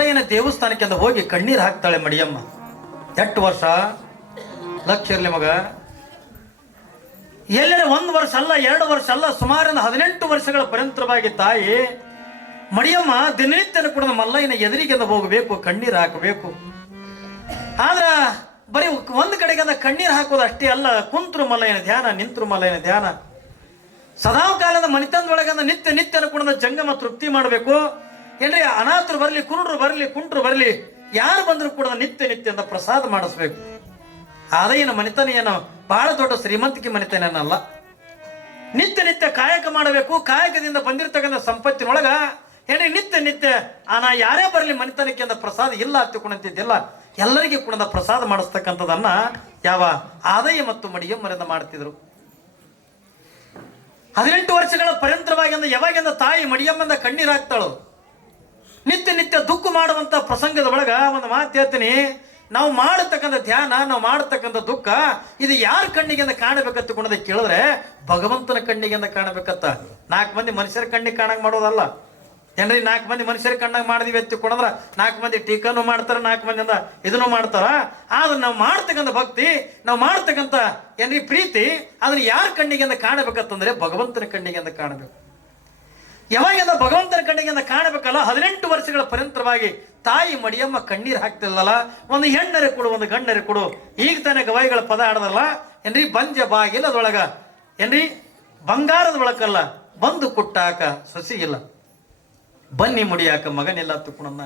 ಮಲ್ಲಯ್ಯನ ದೇವಸ್ಥಾನಕ್ಕೆ ಅಂತ ಹೋಗಿ ಕಣ್ಣೀರು ಹಾಕ್ತಾಳೆ ಮಡಿಯಮ್ಮ. ಎಷ್ಟು ವರ್ಷ ಲಕ್ಷ ಇರಲಿ ಮಗ, ಎಲ್ಲರ 1 ವರ್ಷ ಅಲ್ಲ 2 ವರ್ಷ ಅಲ್ಲ, ಸುಮಾರು 18 ವರ್ಷಗಳ ಪರ್ಯಂತರವಾಗಿ ತಾಯಿ ಮಡಿಯಮ್ಮ ದಿನನಿತ್ಯನ ಕೂಡ ಮಲ್ಲಯ್ಯನ ಎದುರಿಗೆ ಹೋಗಬೇಕು, ಕಣ್ಣೀರು ಹಾಕಬೇಕು. ಆದ್ರ ಬರೀ ಒಂದು ಕಡೆಗೆ ಕಣ್ಣೀರು ಹಾಕೋದು ಅಷ್ಟೇ ಅಲ್ಲ, ಕುಂತ್ರು ಮಲ್ಲಯ್ಯನ ಧ್ಯಾನ, ನಿಂತರು ಮಲ್ಲಯ್ಯನ ಧ್ಯಾನ. ಸದಾ ಕಾಲದ ಮನಿತನದೊಳಗೆ ನಿತ್ಯನ ಕೂಡ ಜಂಗಮ ತೃಪ್ತಿ ಮಾಡಬೇಕು. ಏನ್ರಿ ಅನಾಥರು ಬರಲಿ, ಕುರುಡರು ಬರಲಿ, ಕುಂಟ್ರು ಬರಲಿ, ಯಾರು ಬಂದರೂ ಕೂಡ ನಿತ್ಯ ಪ್ರಸಾದ ಮಾಡಿಸ್ಬೇಕು. ಆದಯ್ಯನ ಮನಿತನ ಏನು ಬಹಳ ದೊಡ್ಡ ಶ್ರೀಮಂತಿಕೆ ಮನಿತನಲ್ಲ. ನಿತ್ಯ ಕಾಯಕ ಮಾಡಬೇಕು. ಕಾಯಕದಿಂದ ಬಂದಿರತಕ್ಕಂಥ ಸಂಪತ್ತಿನೊಳಗ ಏನ್ರಿ ನಿತ್ಯ ನಾ ಯಾರೇ ಬರಲಿ ಮನಿತನಕ್ಕೆ ಅಂತ ಪ್ರಸಾದ ಇಲ್ಲ ಹತ್ತಿಕೊಂಡಂತಿದ್ದಿಲ್ಲ, ಎಲ್ಲರಿಗೂ ಕೂಡ ಪ್ರಸಾದ ಮಾಡಿಸ್ತಕ್ಕಂಥದನ್ನ ಯಾವ ಆದಯ್ಯ ಮತ್ತು ಮಡಿಯಮ್ಮರಿಂದ ಮಾಡ್ತಿದ್ರು. 18 ವರ್ಷಗಳ ಪರ್ಯಂತರವಾಗಿ ಯಾವಾಗಿಂದ ತಾಯಿ ಮಡಿಯಮ್ಮಂದ ಕಣ್ಣೀರು ಹಾಕ್ತಾಳು. ನಿತ್ಯ ದುಃಖ ಮಾಡುವಂತ ಪ್ರಸಂಗದ ಒಳಗ ಒಂದು ಮಾತು ಹೇಳ್ತೀನಿ, ನಾವು ಮಾಡತಕ್ಕಂಥ ಧ್ಯಾನ, ನಾವು ಮಾಡತಕ್ಕಂಥ ದುಃಖ ಇದು ಯಾರ ಕಣ್ಣಿಗೆ ಕಾಣಬೇಕಂತ ಕೊಡೋದ ಕೇಳಿದ್ರೆ ಭಗವಂತನ ಕಣ್ಣಿಗೆ ಕಾಣಬೇಕತ್ತ. 4 ಮಂದಿ ಮನುಷ್ಯರ ಕಣ್ಣಿಗೆ ಕಾಣಂಗ್ ಮಾಡೋದಲ್ಲ ಏನ್ರಿ. 4 ಮಂದಿ ಮನುಷ್ಯರ ಕಣ್ಣಾಗ ಮಾಡಿದಿವಿ ಎತ್ತಿ ಕೊಡಂದ್ರ 4 ಮಂದಿ ಟೀಕಾನು ಮಾಡ್ತಾರ, 4 ಮಂದಿಯಿಂದ ಇದನ್ನು ಮಾಡ್ತಾರ. ಆದ್ರೆ ನಾವು ಮಾಡ್ತಕ್ಕಂಥ ಭಕ್ತಿ, ನಾವು ಮಾಡ್ತಕ್ಕಂಥ ಏನ್ರಿ ಪ್ರೀತಿ, ಅದನ್ನ ಯಾರ ಕಣ್ಣಿಗೆ ಕಾಣಬೇಕಂತಂದ್ರೆ ಭಗವಂತನ ಕಣ್ಣಿಗೆ ಕಾಣಬೇಕು. ಯಾವಾಗಿಂದ ಭಗವಂತನ ಕಣ್ಣಿಗೆ ಕಾಣಬೇಕಲ್ಲ, 18 ವರ್ಷಗಳ ಪರ್ಯಂತರವಾಗಿ ತಾಯಿ ಮಡಿಯಮ್ಮ ಕಣ್ಣೀರು ಹಾಕ್ತಿಲ್ಲಲ್ಲ. ಒಂದು ಹೆಣ್ಣರೆ ಕೊಡು, ಒಂದು ಗಂಡರೆ ಕೊಡು, ಈಗ ತಾನೇ ಗವಾಯಿಗಳ ಪದ ಆಡದಲ್ಲ ಏನ್ರಿ. ಬಂಜ ಬಾಗಿಲದೊಳಗ ಏನ್ರಿ ಬಂಗಾರದ ಒಳಕಲ್ಲ, ಬಂದು ಕುಟ್ಟಾಕ ಸೊಸಿ ಇಲ್ಲ, ಬನ್ನಿ ಮುಡಿಯಾಕ ಮಗನಿಲ್ಲ ತುಕೊಂಡ.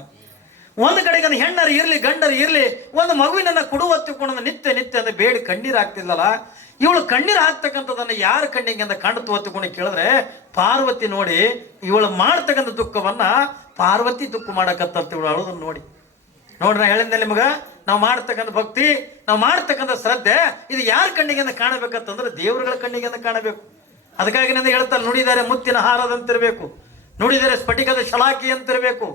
ಒಂದು ಕಡೆಗೆ ಹೆಣ್ಣರು ಇರ್ಲಿ ಗಂಡರು ಇರ್ಲಿ, ಒಂದು ಮಗುವಿನನ್ನ ಕೊಡುವ ತುಕೊಂಡ ನಿತ್ಯ ಅಂದ್ರೆ ಬೇಡಿ ಕಣ್ಣೀರು ಹಾಕ್ತಿಲ್ಲಲ್ಲ. ಇವಳು ಕಣ್ಣೀರು ಹಾಕ್ತಕ್ಕಂಥದನ್ನ ಯಾರ ಕಣ್ಣಿಗೆ ಕಾಣುತ್ತು ಹೊತ್ತುಕೊಂಡು ಕೇಳಿದ್ರೆ ಪಾರ್ವತಿ ನೋಡಿ ಇವಳು ಮಾಡ್ತಕ್ಕಂಥ ದುಃಖವನ್ನ ಪಾರ್ವತಿ ದುಃಖ ಮಾಡಕತ್ತ ಇವಳು ಅಳೋದನ್ನ ನೋಡಿ. ನೋಡ್ರಿ ನಾ ಹೇಳಿದ್ದೆ ನಿಮಗ, ನಾವು ಮಾಡ್ತಕ್ಕಂಥ ಭಕ್ತಿ, ನಾವು ಮಾಡ್ತಕ್ಕಂಥ ಶ್ರದ್ಧೆ ಇದು ಯಾರ ಕಣ್ಣಿಗೆ ಕಾಣಬೇಕಂತಂದ್ರೆ ದೇವರುಗಳ ಕಣ್ಣಿಗೆ ಕಾಣಬೇಕು. ಅದಕ್ಕಾಗಿ ನಂದು ಹೇಳ್ತಾರೆ, ನುಡಿದರೆ ಮುತ್ತಿನ ಹಾರದಂತಿರಬೇಕು, ನುಡಿದರೆ ಸ್ಫಟಿಕದ ಶಲಾಕಿ ಅಂತಿರಬೇಕು,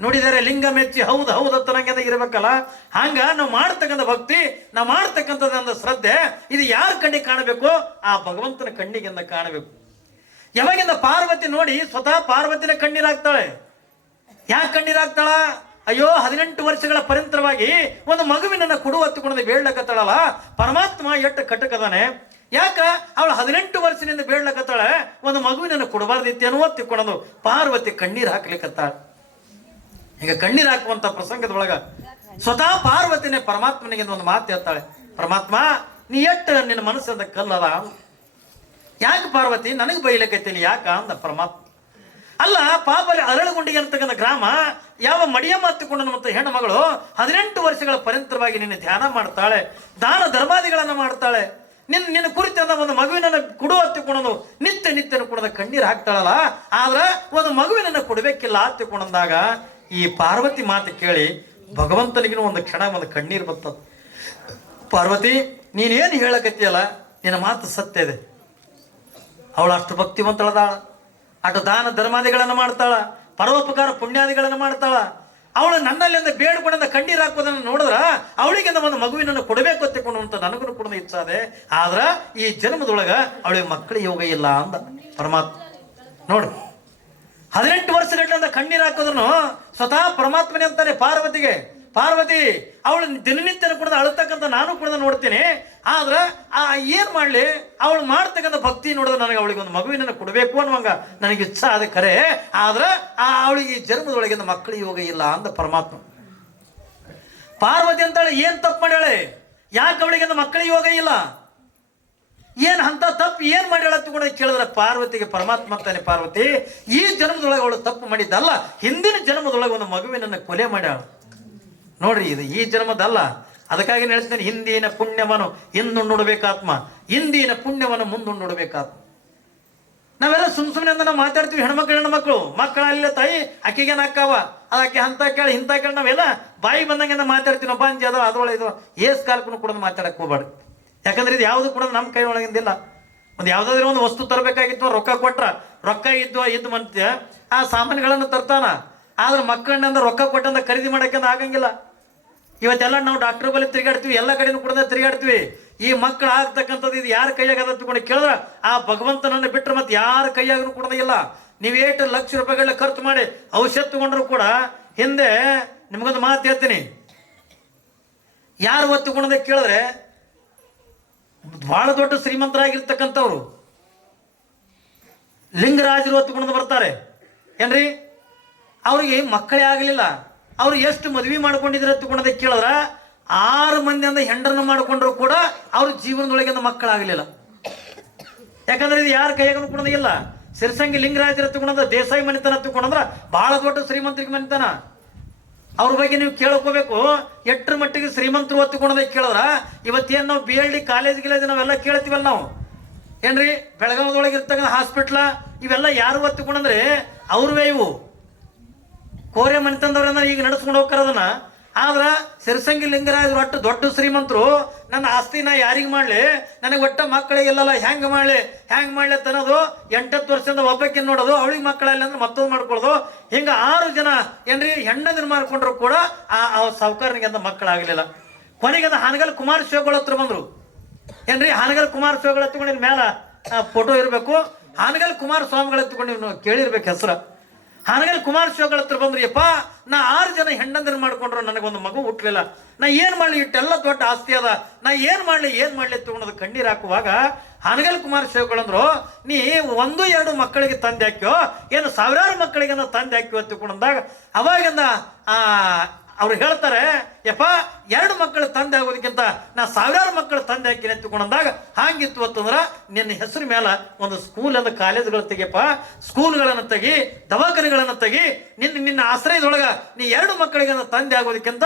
ನುಡಿದರೆ ಲಿಂಗ ಮೆಚ್ಚಿ ಹೌದು ಹೌದತ್ತ ನಂಗೆ ಇರಬೇಕಲ್ಲ. ಹಂಗ ನಾವು ಮಾಡ್ತಕ್ಕಂಥ ಭಕ್ತಿ, ನಾವು ಮಾಡ್ತಕ್ಕಂಥದ್ದು ಶ್ರದ್ಧೆ ಇದು ಯಾರ ಕಣ್ಣಿಗೆ ಕಾಣಬೇಕು? ಆ ಭಗವಂತನ ಕಣ್ಣಿಗೆ ಕಾಣಬೇಕು. ಯಾವಾಗಿಂದ ಪಾರ್ವತಿ ನೋಡಿ ಸ್ವತಃ ಪಾರ್ವತಿನ ಕಣ್ಣೀರಾಗ್ತಾಳೆ. ಯಾಕೆ ಕಣ್ಣೀರಾಗ್ತಾಳ? ಅಯ್ಯೋ 18 ವರ್ಷಗಳ ಪರ್ಯಂತರವಾಗಿ ಒಂದು ಮಗುವಿನನ್ನ ಕೊಡು ಹತ್ತುಕೊಂಡು ಬೇಡ್ಲಕತ್ತಾಳಲ್ಲ. ಪರಮಾತ್ಮ ಎಷ್ಟು ಕಟಕದಾನೆ. ಯಾಕ ಅವಳು 18 ವರ್ಷದಿಂದ ಬೇಡ್ಲಕತ್ತಾಳೆ, ಒಂದು ಮಗುವಿನನ್ನು ಕೊಡಬಾರ್ದಿತ್ತು ಅನ್ನೋ ತಿಳ್ಕೊಳ್ಳೋದು ಪಾರ್ವತಿ ಕಣ್ಣೀರು ಹಾಕ್ಲಿಕ್ಕತ್ತಾಳ. ಈಗ ಕಣ್ಣೀರು ಹಾಕುವಂತ ಪ್ರಸಂಗದೊಳಗ ಸ್ವತಃ ಪಾರ್ವತಿನೇ ಪರಮಾತ್ಮನಿಗೆ ಒಂದು ಮಾತು ಹೇಳ್ತಾಳೆ, ಪರಮಾತ್ಮ ನೀ ಎಷ್ಟು ನಿನ್ನ ಮನಸ್ಸಿಂದ ಕಲ್ಲದ, ಯಾಕೆ ಪಾರ್ವತಿ ನನಗೆ ಬೈಲಕೈತೀನಿ ಯಾಕ ಅಂದ ಪರಮಾತ್ಮ. ಅಲ್ಲ ಪಾಪ ಅರಳಗುಂಡಿಗೆ ಅಂತಕ್ಕಂಥ ಗ್ರಾಮ, ಯಾವ ಮಡಿಯಮ್ಮ ಹತ್ತಿಕೊಂಡ ಮತ್ತು ಹೆಣ್ಣು ಮಗಳು 18 ವರ್ಷಗಳ ಪರ್ಯಂತರವಾಗಿ ನಿನ್ನ ಧ್ಯಾನ ಮಾಡ್ತಾಳೆ, ದಾನ ಧರ್ಮಾದಿಗಳನ್ನ ಮಾಡ್ತಾಳೆ, ನಿನ್ನ ಕುರಿತಾದ ಒಂದು ಮಗುವಿನನ್ನ ಕೊಡು ಹತ್ತಿಕೊಂಡು ನಿತ್ಯನು ಕೂಡ ಕಣ್ಣೀರು ಹಾಕ್ತಾಳಲ್ಲ. ಆದ್ರೆ ಒಂದು ಮಗುವಿನನ್ನ ಕೊಡಬೇಕಿಲ್ಲ ಹತ್ತಿಕೊಂಡಂದಾಗ ಈ ಪಾರ್ವತಿ ಮಾತು ಕೇಳಿ ಭಗವಂತನಿಗೂ ಒಂದು ಕ್ಷಣ ಒಂದು ಕಣ್ಣೀರು ಬರ್ತದ. ಪಾರ್ವತಿ ನೀನೇನು ಹೇಳಕತ್ತೀಯಲ್ಲ ನಿನ್ನ ಮಾತು ಸತ್ಯ ಇದೆ. ಅವಳು ಅಷ್ಟು ಭಕ್ತಿವಂತಳದಾಳ, ಅಷ್ಟು ದಾನ ಧರ್ಮಾದಿಗಳನ್ನು ಮಾಡ್ತಾಳ, ಪರೋಪಕಾರ ಪುಣ್ಯಾದಿಗಳನ್ನು ಮಾಡ್ತಾಳ. ಅವಳು ನನ್ನಲ್ಲಿಂದ ಬೇಡ್ಕೊಂಡ ಕಣ್ಣೀರು ಹಾಕೋದನ್ನು ನೋಡಿದ್ರ ಅವಳಿಗೆ ಒಂದು ಮಗುವಿನನ್ನು ಕೊಡಬೇಕು ಹತ್ತಿಕೊಂಡು ಅಂತ ನನಗೂ ಕೂಡ ಇಚ್ಛಾದೆ. ಆದ್ರ ಈ ಜನ್ಮದೊಳಗ ಅವಳಿಗೆ ಮಕ್ಕಳ ಯೋಗ ಇಲ್ಲ ಅಂದ ಪರಮಾತ್ಮ. ನೋಡು 18 ವರ್ಷಗಳಿಂದ ಕಣ್ಣೀರು ಹಾಕೋದ್ನು ಸ್ವತಃ ಪರಮಾತ್ಮನೇ ಅಂತಾನೆ ಪಾರ್ವತಿಗೆ. ಪಾರ್ವತಿ ಅವಳು ದಿನನಿತ್ಯನ ಕೂಡ ಅಳತಕ್ಕಂಥ ನಾನು ಕೂಡ ನೋಡ್ತೀನಿ. ಆದ್ರ ಏನ್ ಮಾಡ್ಲಿ, ಅವಳು ಮಾಡ್ತಕ್ಕಂಥ ಭಕ್ತಿ ನೋಡಿದ್ರೆ ನನಗೆ ಅವಳಿಗೆ ಒಂದು ಮಗುವಿನನ್ನು ಕೊಡಬೇಕು ಅನ್ನುವಂಗ ನನಗೆ ಇಚ್ಛಾ ಅದ ಖರೆ. ಆದ್ರ ಅವಳಿಗೆ ಈ ಜನ್ಮದೊಳಗಿಂದ ಮಕ್ಕಳ ಯೋಗ ಇಲ್ಲ ಅಂದ ಪರಮಾತ್ಮ. ಪಾರ್ವತಿ ಅಂತಾಳೆ ಏನ್ ತಪ್ಪು ಮಾಡ್ಯಾಳೆ, ಯಾಕೆ ಅವಳಿಗೆ ಮಕ್ಕಳ ಯೋಗ ಇಲ್ಲ, ಏನ್ ಅಂತ ತಪ್ಪು ಏನ್ ಮಾಡ್ಯಾಳ ಕೂಡ ಕೇಳಿದ್ರೆ ಪಾರ್ವತಿಗೆ ಪರಮಾತ್ಮ ಅಂತಾನೆ, ಪಾರ್ವತಿ ಈ ಜನ್ಮದೊಳಗೆ ಅವಳು ತಪ್ಪು ಮಾಡಿದ್ದಲ್ಲ, ಹಿಂದಿನ ಜನ್ಮದೊಳಗೆ ಒಂದು ಮಗುವಿನನ್ನು ಕೊಲೆ ಮಾಡ್ಯಾಳ. ನೋಡ್ರಿ ಇದು ಈ ಜನ್ಮದಲ್ಲ. ಅದಕ್ಕಾಗಿ ಹೇಳ್ತೇನೆ, ಹಿಂದಿನ ಪುಣ್ಯವನ್ನು ಹಿಂದು ನೋಡ್ಬೇಕಾತ್ಮ, ಹಿಂದಿನ ಪುಣ್ಯವನ್ನು ಮುಂದೆ ನೋಡ್ಬೇಕಾತ್ಮ. ನಾವೆಲ್ಲ ಸುಮ್ಮನೆ ನಾವು ಮಾತಾಡ್ತೀವಿ, ಹೆಣ್ಮಕ್ಳು ಮಕ್ಕಳಲ್ಲ ತಾಯಿ ಅಕ್ಕಿಗೆ ನಾಕಾವ ಅದಕ್ಕೆ ಅಂತ ಕೇಳಿ ಇಂಥ ಕೇಳಿ ನಾವೆಲ್ಲ ಬಾಯಿ ಬಂದಂಗೆ ಮಾತಾಡ್ತೀವಿ. ನಾವು ಬಂಜಿ ಅದ ಅದ್ರೊಳಗೆ ಇದು ಏಸ್ ಕಾಲ್ಕೊಂಡು ಕೂಡ ಮಾತಾಡಕ್ ಹೋಗ್ಬಾರ್ದು. ಯಾಕಂದ್ರೆ ಇದು ಯಾವುದು ಕೂಡ ನಮ್ಮ ಕೈ ಒಳಗಿಂದಿಲ್ಲ. ಒಂದು ಯಾವ್ದಾದ್ರು ಒಂದು ವಸ್ತು ತರಬೇಕಾಗಿತ್ತು, ರೊಕ್ಕ ಕೊಟ್ರ ರೊಕ್ಕ ಇದ್ದು ಮಂತ್ಯ ಆ ಸಾಮಾನುಗಳನ್ನು ತರ್ತಾನ. ಆದ್ರೆ ಮಕ್ಕಳನ್ನ ರೊಕ್ಕ ಕೊಟ್ಟಂದ ಖರೀದಿ ಮಾಡಕ್ಕೆ ಆಗಂಗಿಲ್ಲ. ಇವತ್ತೆಲ್ಲ ನಾವು ಡಾಕ್ಟರ್ ಬಳಿ ತಿರುಗಾಡ್ತೀವಿ, ಎಲ್ಲ ಕಡೆನೂ ಕೂಡ ತಿರುಗಾಡ್ತೀವಿ. ಈ ಮಕ್ಕಳು ಆಗ್ತಕ್ಕಂಥದ್ದು ಇದು ಯಾರ ಕೈಯಾಗ ತಗೊಂಡು ಕೇಳಿದ್ರೆ ಆ ಭಗವಂತನನ್ನು ಬಿಟ್ಟರೆ ಮತ್ತೆ ಯಾರ ಕೈಯಾಗೂ ಕೂಡ ಇಲ್ಲ. ನೀವು 8 ಲಕ್ಷ ರೂಪಾಯಿಗಳ ಖರ್ಚು ಮಾಡಿ ಔಷಧ ತಗೊಂಡ್ರು ಕೂಡ ಹಿಂದೆ ನಿಮಗೊಂದು ಮಾತು ಹೇಳ್ತೀನಿ. ಯಾರು ಒತ್ತು ಗುಣದ ಕೇಳಿದ್ರೆ ಬಹಳ ದೊಡ್ಡ ಶ್ರೀಮಂತರಾಗಿರ್ತಕ್ಕಂಥವ್ರು ಲಿಂಗರಾಜರು ಒತ್ತು ಗುಣದ ಬರ್ತಾರೆ ಏನ್ರಿ. ಅವ್ರಿಗೆ ಮಕ್ಕಳೇ ಆಗಲಿಲ್ಲ. ಅವ್ರು ಎಷ್ಟು ಮದುವೆ ಮಾಡ್ಕೊಂಡಿದ್ರೆ ಹತ್ತು ಗುಣದ ಕೇಳಿದ್ರೆ 6 ಮಂದಿಯಿಂದ ಹೆಂಡರನ್ನು ಮಾಡಿಕೊಂಡ್ರು ಕೂಡ ಅವ್ರ ಜೀವನದೊಳಗಿಂದ ಮಕ್ಕಳಾಗಲಿಲ್ಲ. ಯಾಕಂದ್ರೆ ಇದು ಯಾರ ಕೈಯಾಗ ಕುಣದ ಇಲ್ಲ. ಸಿರಸಂಗಿ ಲಿಂಗರಾಜರ ಹತ್ತುಕೊಂಡ ದೇಸಾಯಿ ಮನೆತನ ಹತ್ತುಕೊಂಡ್ರ ಬಹಳ ದೊಡ್ಡ ಶ್ರೀಮಂತರಿಗೆ ಮನೆತನ. ಅವ್ರ ಬಗ್ಗೆ ನೀವು ಕೇಳ್ಕೋಬೇಕು. ಎಷ್ಟರ ಮಟ್ಟಿಗೆ ಶ್ರೀಮಂತರು ಹೊತ್ತುಕೊಂಡದ ಕೇಳಿದ್ರ ಇವತ್ತೇನು ನಾವು BLD ಕಾಲೇಜ್ ನಾವೆಲ್ಲ ಕೇಳ್ತೀವಲ್ಲ ನಾವು ಏನ್ರಿ. ಬೆಳಗಾವದೊಳಗೆ ಇರ್ತಕ್ಕಂಥ ಹಾಸ್ಪಿಟ್ಲ ಇವೆಲ್ಲ ಯಾರು ಹೊತ್ತುಕೊಂಡ್ರೆ ಅವ್ರವೇ ಇವು ಕೋರೆ ಮನೆತನದವ್ರನ್ನ ಈಗ ನಡೆಸ್ಕೊಂಡು ಹೋಗ್ತಾರ ಅದನ್ನ. ಆದ್ರೆ ಸಿರಸಂಗಿ ಲಿಂಗರಾಜರು ಒಟ್ಟು ದೊಡ್ಡ ಶ್ರೀಮಂತರು. ನನ್ನ ಆಸ್ತಿ ನಾ ಯಾರಿಗೆ ಮಾಡಲಿ, ನನಗೆ ಒಟ್ಟ ಮಕ್ಕಳಿಗೆಲ್ಲಲ್ಲ, ಹೆಂಗೆ ಮಾಡಲಿ ಅನ್ನೋದು 8 ವರ್ಷದಿಂದ ಒಬ್ಬಕ್ಕೆ ನೋಡೋದು, ಅವಳಿಗೆ ಮಕ್ಕಳಲ್ಲ ಅಂದ್ರೆ ಮತ್ತೊಂದು ಮಾಡ್ಕೊಳ್ಳೋದು. ಹಿಂಗೆ 6 ಜನ ಏನ್ರಿ ಹೆಣ್ಣದಿನ ಮಾಡ್ಕೊಂಡ್ರು ಕೂಡ ಆ ಸಾವುಕಾರನಿಗೆ ಅಂತ ಮಕ್ಕಳಾಗಲಿಲ್ಲ. ಕೊನೆಗೆ ಅದು ಹಾನಗಲ್ ಕುಮಾರ ಶಿವಗಳ ಹತ್ರ ಬಂದರು ಏನ್ರಿ. ಹಾನಗಲ್ ಕುಮಾರ ಶಿವಗಳ ಹತ್ಕೊಂಡು ಮೇಲೆ ಫೋಟೋ ಇರಬೇಕು. ಹಾನಗಲ್ ಕುಮಾರ ಸ್ವಾಮಿಗಳ ಹತ್ಕೊಂಡು ನೀವು ಕೇಳಿರ್ಬೇಕು ಹೆಸರು. ಹಾನಗಲ್ ಕುಮಾರ ಶಿವಗಳ ಹತ್ರ ಬಂದ್ರಿ, ಯಪ್ಪ ನಾ 6 ಜನ ಹೆಣ್ಣಂದಿನ ಮಾಡ್ಕೊಂಡ್ರು, ನನಗೊಂದು ಮಗು ಹುಟ್ಟಲಿಲ್ಲ, ನಾ ಏನು ಮಾಡಲಿ, ಇಟ್ಟೆಲ್ಲ ದೊಡ್ಡ ಆಸ್ತಿ ಅದ, ನಾ ಏನು ಮಾಡಲಿ ತಗೊಂಡದು ಕಣ್ಣೀರು ಹಾಕುವಾಗ ಹಾನಗಲ್ ಕುಮಾರ ಶಿವಗಳಂದ್ರು, ನೀ 1-2 ಮಕ್ಕಳಿಗೆ ತಂದೆ ಹಾಕ್ಯೋ ಏನು 1000 ಮಕ್ಕಳಿಗೆ ತಂದೆ ಹಾಕ್ಯೋ ತಗೊಂಡಾಗ ಅವಾಗಿಂದ ಅವ್ರು ಹೇಳ್ತಾರೆ, ಯಪ್ಪ 2 ಮಕ್ಕಳು ತಂದೆ ಆಗೋದಕ್ಕಿಂತ ನಾ 1000 ಮಕ್ಕಳು ತಂದೆ ಹಾಕಿನ ತಗೊಂಡಾಗ ಹಾಂಗಿತ್ತು ಅಂತಂದ್ರೆ ನಿನ್ನ ಹೆಸರು ಮೇಲೆ ಒಂದು ಸ್ಕೂಲ್ ಅಂದ ಕಾಲೇಜ್ಗಳು ತೆಗಿಯಪ್ಪ, ಸ್ಕೂಲ್ಗಳನ್ನು ತೆಗಿ, ದವಾಖಾನೆಗಳನ್ನು ತೆಗಿ, ನಿನ್ನ ಆಶ್ರಯದೊಳಗೆ ನೀ 2 ಮಕ್ಕಳಿಗೆ ತಂದೆ ಆಗೋದಕ್ಕಿಂತ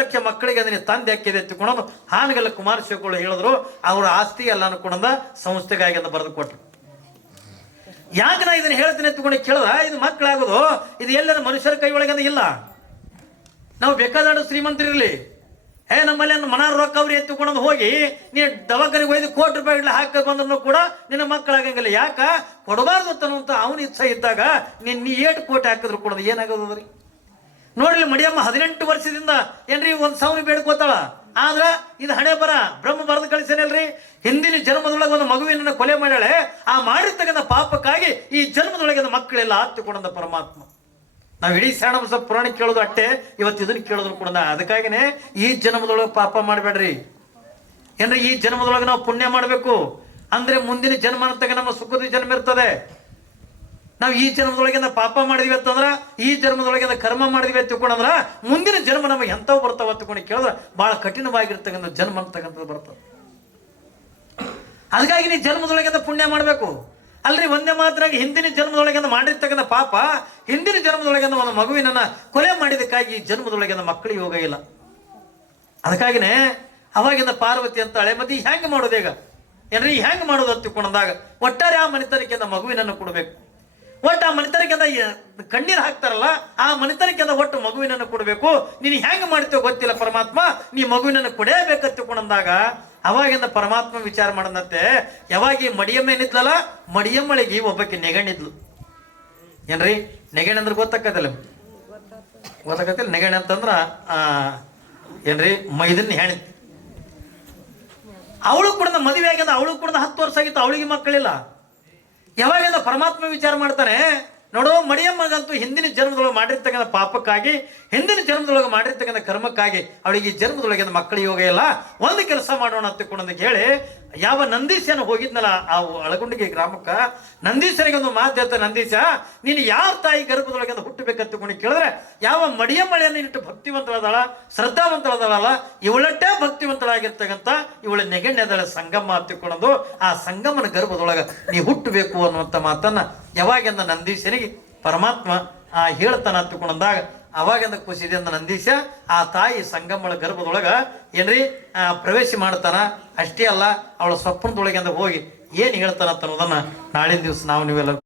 ಲಕ್ಷ ಮಕ್ಕಳಿಗೆ ನೀನು ತಂದೆ ಹಾಕಿದೆ ಎತ್ತಿಕೊಂಡು ಹಾನಗಲ್ ಕುಮಾರ ಶಿವಗಳು ಹೇಳಿದ್ರು. ಅವ್ರ ಆಸ್ತಿ ಎಲ್ಲ ಅನ್ಕೊಂಡ ಸಂಸ್ಥೆಗಾಗಿ ಅಂತ ಬರೆದು ಕೊಟ್ರು. ಯಾಕೆ ನಾ ಇದನ್ನ ಹೇಳ್ತೀನಿ ಎತ್ಕೊಂಡು ಕೇಳಿದ, ಇದು ಮಕ್ಕಳಾಗೋದು ಇದು ಎಲ್ಲರ ಮನುಷ್ಯರ ಕೈ ಒಳಗಂದ ಇಲ್ಲ. ನಾವು ಬೇಕಾದಷ್ಟು ಶ್ರೀಮಂತರಿರಲಿ, ನಮ್ಮಲ್ಲಿ ಮನಾರ್ ರೊಕ್ಕ ಅವ್ರು ಎತ್ತುಕೊಂಡು ಹೋಗಿ ನೀ ದವಾಖಾನೆಗೆ ಒಯ್ದು ₹1,00,000 ಹಾಕಿ ಬಂದ್ರು ಕೂಡ ನಿನ್ನ ಮಕ್ಕಳಾಗಂಗಿಲ್ಲ. ಯಾಕ ಕೊಡಬಾರ್ದು ಅನ್ನುವಂಥ ಅವನ ಇಚ್ಛೆ ಇದ್ದಾಗ ನೀ 7 ಕೋಟಿ ಹಾಕಿದ್ರು ಕೊಡೋದು ಏನಾಗೋದ್ರಿ. ನೋಡ್ರಿ ಮಡಿಯಮ್ಮ 18 ವರ್ಷದಿಂದ ಏನ್ರಿ 1,000 ಬೇಡ್ಕೋತಾಳ. ಆದ್ರ ಇದು ಹಣೆ ಬರ ಬ್ರಹ್ಮ ಬರೆದು ಕಳಿಸೇನಲ್ರಿ. ಹಿಂದಿನ ಜನ್ಮದೊಳಗೆ ಒಂದು ಮಗುವಿನ ಕೊಲೆ ಮಾಡ್ಯಾಳೆ. ಆ ಮಾಡಿರ್ತಕ್ಕಂಥ ಪಾಪಕ್ಕಾಗಿ ಈ ಜನ್ಮದೊಳಗಿನ ಮಕ್ಕಳೆಲ್ಲ ಹತ್ತುಕೊಂಡ ಪರಮಾತ್ಮ. ನಾವು ಇಡೀ ಶರಣಬಸವ ಪುರಾಣ ಕೇಳೋದು ಅಟ್ಟೆ, ಇವತ್ತು ಇದನ್ನ ಕೇಳೋದ್ರು ಕೂಡ. ಅದಕ್ಕಾಗಿನೇ ಈ ಜನ್ಮದೊಳಗೆ ಪಾಪ ಮಾಡಬೇಡ್ರಿ ಏನ್ರಿ. ಈ ಜನ್ಮದೊಳಗೆ ನಾವು ಪುಣ್ಯ ಮಾಡಬೇಕು ಅಂದ್ರೆ ಮುಂದಿನ ಜನ್ಮ ಅಂತಗ ನಮ್ಮ ಸುಖದ ಜನ್ಮ ಇರ್ತದೆ. ನಾವು ಈ ಜನ್ಮದೊಳಗೆ ಪಾಪ ಮಾಡಿದ್ವಿ ಅಂತಂದ್ರ, ಈ ಜನ್ಮದೊಳಗೆ ಕರ್ಮ ಮಾಡಿದ್ವಿ ಅಂತಕೊಂಡ್ರ ಮುಂದಿನ ಜನ್ಮ ನಮಗೆ ಎಂಥವು ಬರ್ತಾವ ಅಂತಕೊಂಡು ಕೇಳಿದ್ರೆ ಬಹಳ ಕಠಿಣವಾಗಿರ್ತಕ್ಕಂಥ ಜನ್ಮ ಅಂತಕ್ಕಂಥದ್ದು ಬರ್ತದೆ. ಅದಕ್ಕಾಗಿ ನೀ ಜನ್ಮದೊಳಗೆ ಪುಣ್ಯ ಮಾಡಬೇಕು ಅಲ್ರಿ. ಒಂದೇ ಮಾತ್ರಾಗಿ ಹಿಂದಿನ ಜನ್ಮದೊಳಗೆ ಮಾಡಿರ್ತಕ್ಕಂಥ ಪಾಪ ಹಿಂದಿನ ಜನ್ಮದೊಳಗೆ ಒಂದು ಮಗುವಿನ ಕೊಲೆ ಮಾಡಿದಕ್ಕಾಗಿ ಈ ಜನ್ಮದೊಳಗೆ ಮಕ್ಕಳಿಗೆ ಯೋಗ ಇಲ್ಲ. ಅದಕ್ಕಾಗಿನೇ ಅವಾಗಿಂದ ಪಾರ್ವತಿ ಅಂತಾಳೆ, ಮತ್ತೆ ಈ ಹೆಂಗೆ ಮಾಡೋದು ಈಗ ಏನ್ರಿ, ಹೆಂಗೆ ಮಾಡೋದು ಹತ್ತಿಕೊಂಡಾಗ ಒಟ್ಟಾರೆ ಆ ಮನೆತನಕ್ಕಿಂತ ಮಗುವಿನನ್ನು ಕೊಡಬೇಕು. ಒಟ್ಟು ಆ ಮನೆತನಕ್ಕಿಂತ ಕಣ್ಣೀರು ಹಾಕ್ತಾರಲ್ಲ, ಆ ಮನೆತನಕ್ಕಿಂತ ಒಟ್ಟು ಮಗುವಿನನ್ನು ಕೊಡಬೇಕು. ನೀನು ಹೆಂಗೆ ಮಾಡ್ತೇವೆ ಗೊತ್ತಿಲ್ಲ ಪರಮಾತ್ಮ, ನೀ ಮಗುವಿನನ್ನು ಕೊಡೇಬೇಕತ್ತಿಕೊಂಡಾಗ ಅವಾಗಿಂದ ಪರಮಾತ್ಮ ವಿಚಾರ ಮಾಡದಂತೆ. ಯಾವಾಗ ಮಡಿಯಮ್ಮ ಏನಿದ್ಲಲ್ಲ, ಮಡಿಯಮ್ಮಳಿಗೆ ಒಬ್ಬಕ್ಕೆ ನೆಗಣಿದ್ಲು ಏನ್ರಿ. ನೆಗಣಿ ಅಂದ್ರೆ ಗೊತ್ತಾಕತಿಲ್ಲ, ನೆಗಣಿ ಅಂತಂದ್ರ ಏನ್ರಿ ಮೈದನ್ ಹೆಣಿ. ಅವಳು ಕೂಡ ಮದುವೆ ಆಗ್ಯದ, ಅವಳು ಕೂಡ 10 ವರ್ಷ ಆಗಿತ್ತು, ಅವಳಿಗೆ ಮಕ್ಕಳಿಲ್ಲ. ಯಾವಾಗಿಂದ ಪರಮಾತ್ಮ ವಿಚಾರ ಮಾಡ್ತಾನೆ, ನೋಡು ಮಡಿಯಮ್ಮಗಂತೂ ಹಿಂದಿನ ಜನ್ಮದೊಳಗೆ ಮಾಡಿರ್ತಕ್ಕಂಥ ಪಾಪಕ್ಕಾಗಿ, ಹಿಂದಿನ ಜನ್ಮದೊಳಗೆ ಮಾಡಿರ್ತಕ್ಕಂಥ ಕರ್ಮಕ್ಕಾಗಿ ಅವಳಿಗೆ ಈ ಜನ್ಮದೊಳಗೆ ಮಕ್ಕಳಿಗೆ ಯೋಗ ಇಲ್ಲ. ಒಂದು ಕೆಲಸ ಮಾಡೋಣ ಅಂತಕೊಂಡಂತ ಹೇಳಿ ಯಾವ ನಂದೀಶನ ಹೋಗಿದ್ನಲ್ಲ ಆ ಅಳಗುಂಡಿಗೆ ಗ್ರಾಮಕ್ಕೆ, ನಂದೀಶನಿಗೆ ಒಂದು ಮಾತು ಹೇಳ್ತಾರೆ, ನಂದೀಶ ನೀನು ಯಾವ ತಾಯಿ ಗರ್ಭದೊಳಗೆ ಹುಟ್ಟಬೇಕಂತಕೊಂಡು ಕೇಳಿದ್ರೆ, ಯಾವ ಮಡಿಯಮ್ಮಳೆಯನ್ನು ಇಟ್ಟು ಭಕ್ತಿವಂತಳದಾಳ, ಶ್ರದ್ಧಾವಂತಳದಾಳಲ್ಲ, ಇವಳಟ್ಟೇ ಭಕ್ತಿವಂತಳಾಗಿರ್ತಕ್ಕಂಥ ಇವಳ ನೆಗಣ್ಯದಳ ಸಂಗಮ ಹತ್ತಿಕೊಳ್ಳೋದು, ಆ ಸಂಗಮನ ಗರ್ಭದೊಳಗೆ ನೀ ಹುಟ್ಟಬೇಕು ಅನ್ನುವಂಥ ಮಾತನ್ನ ಯಾವಾಗಿಂದ ನಂದೀಶನಿಗೆ ಪರಮಾತ್ಮ ಹೇಳ್ತಾನ ಹತ್ತಿಕೊಂಡಾಗ ಅವಾಗಿಂದ ಖುಷಿದಿಂದ ನಂದೀಶ ಆ ತಾಯಿ ಸಂಗಮಳ ಗರ್ಭದೊಳಗ ಏನ್ರಿ ಪ್ರವೇಶ ಮಾಡ್ತಾನ. ಅಷ್ಟೇ ಅಲ್ಲ, ಅವಳ ಸ್ವಪ್ನದೊಳಗಿಂದ ಹೋಗಿ ಏನು ಹೇಳ್ತಾನ ಅನ್ನೋದನ್ನ ನಾಳಿನ ದಿವಸ ನಾವು ನೀವೆಲ್ಲ